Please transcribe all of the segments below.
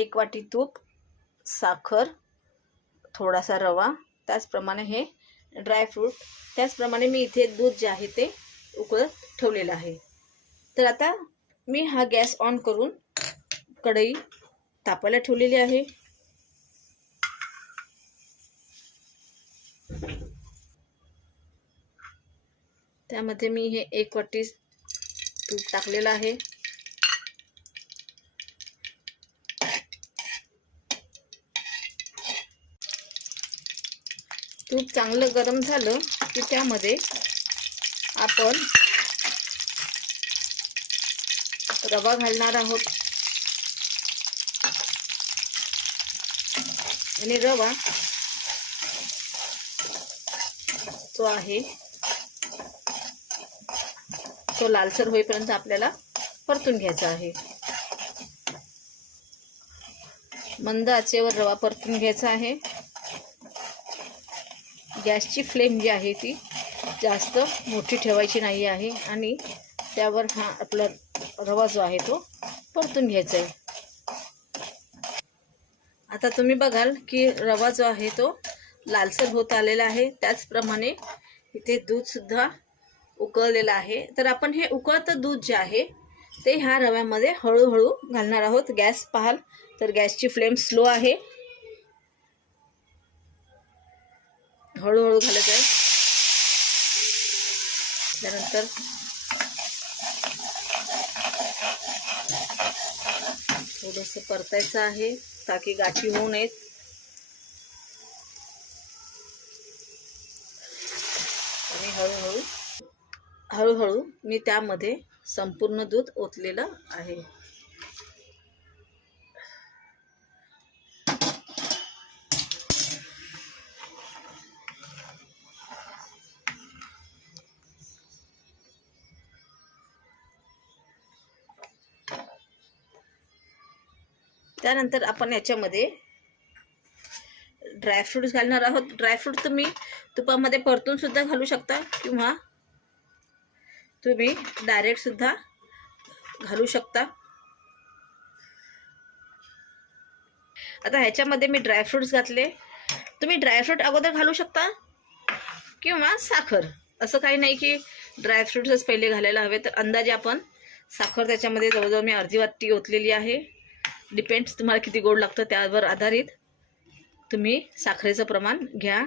1 वाटी तूप, साखर, थोडासा रवा, त्याचप्रमाणे हे ड्रायफ्रूट, त्याचप्रमाणे मी इथे दूध जे आहे ते उकळत ठेवलेलं आहे। तर आता मी हा गॅस ऑन करून कढई तापायला ठेवलेली आहे। त्यामध्ये मी हे 1 वाटी तूप टाकलेलं आहे। तूप चांगलं गरम झालं की त्यामध्ये आपण रवा घालणार आहोत आणि रवा जो आहे तो लालसर होईपर्यंत आपल्याला परतून घ्यायचा आहे। मंद आचेवर रवा परतून घ्यायचा आहे। गॅसची फ्लेम जी आहे ती जास्त मोठी ठेवायची नाही आहे आणि त्यावर हा आपला रवा जो आहे तो परतून घ्यायचा आहे। आता तुम्ही बघाल की रवा जो आहे तो लालसर होत आलेला आहे। त्याचप्रमाणे इथे दूध सुद्धा उकळलेलं आहे। तर आपण हे उकळतं दूध जे आहे ते ह्या रव्यामध्ये हळूहळू घालणार आहोत। गॅस पाहाल तर गॅसची फ्लेम स्लो आहे, हळूहळू घालत आहे। त्यानंतर थोडंसं परतायचं आहे ताकी गाठी होऊ नयेत। आणि हळूहळू मी त्यामध्ये संपूर्ण दूध ओतलेलं आहे। त्यानंतर आपण याच्यामध्ये ड्रायफ्रूट्स घालणार आहोत। ड्रायफ्रूट तुम्ही तुपामध्ये परतून सुद्धा घालू शकता किंवा तुम्ही डायरेक्ट सुद्धा घालू शकता। आता ह्याच्यामध्ये मी ड्रायफ्रूट्स घातले। तुम्ही ड्रायफ्रूट अगोदर घालू शकता किंवा साखर, असं काही नाही की ड्रायफ्रूट्सच पहिले घालायला हवे। तर अंदाजे आपण साखर त्याच्यामध्ये जवळजवळ मी अर्धी वाटी ओतलेली आहे। डिपेंड्स तुम्हाला किती गोड लागतं त्यावर आधारित तुम्ही साखरेचं प्रमाण घ्या।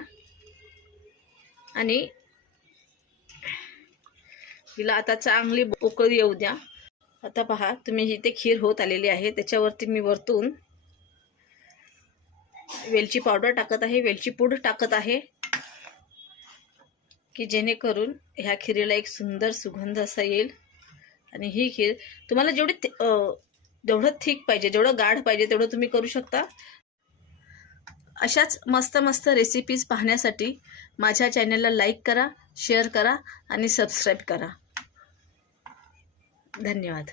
आणि हिला आता चांगली उकळी येऊ द्या। आता पहा तुम्ही इथे खीर होत आलेली आहे, त्याच्यावरती मी वरतून वेलची पावडर टाकत आहे, वेलची पूड टाकत आहे की जेणेकरून ह्या खिरीला एक सुंदर सुगंध असा येईल। आणि ही खीर तुम्हाला जेवढं थिक पाहिजे, जेवढं गाढ पाहिजे तेवढं तुम्ही करू शकता। अशाच मस्त मस्त रेसिपीज पाहण्यासाठी माझ्या चॅनलला लाईक करा, शेअर करा आणि सबस्क्राईब करा। धन्यवाद।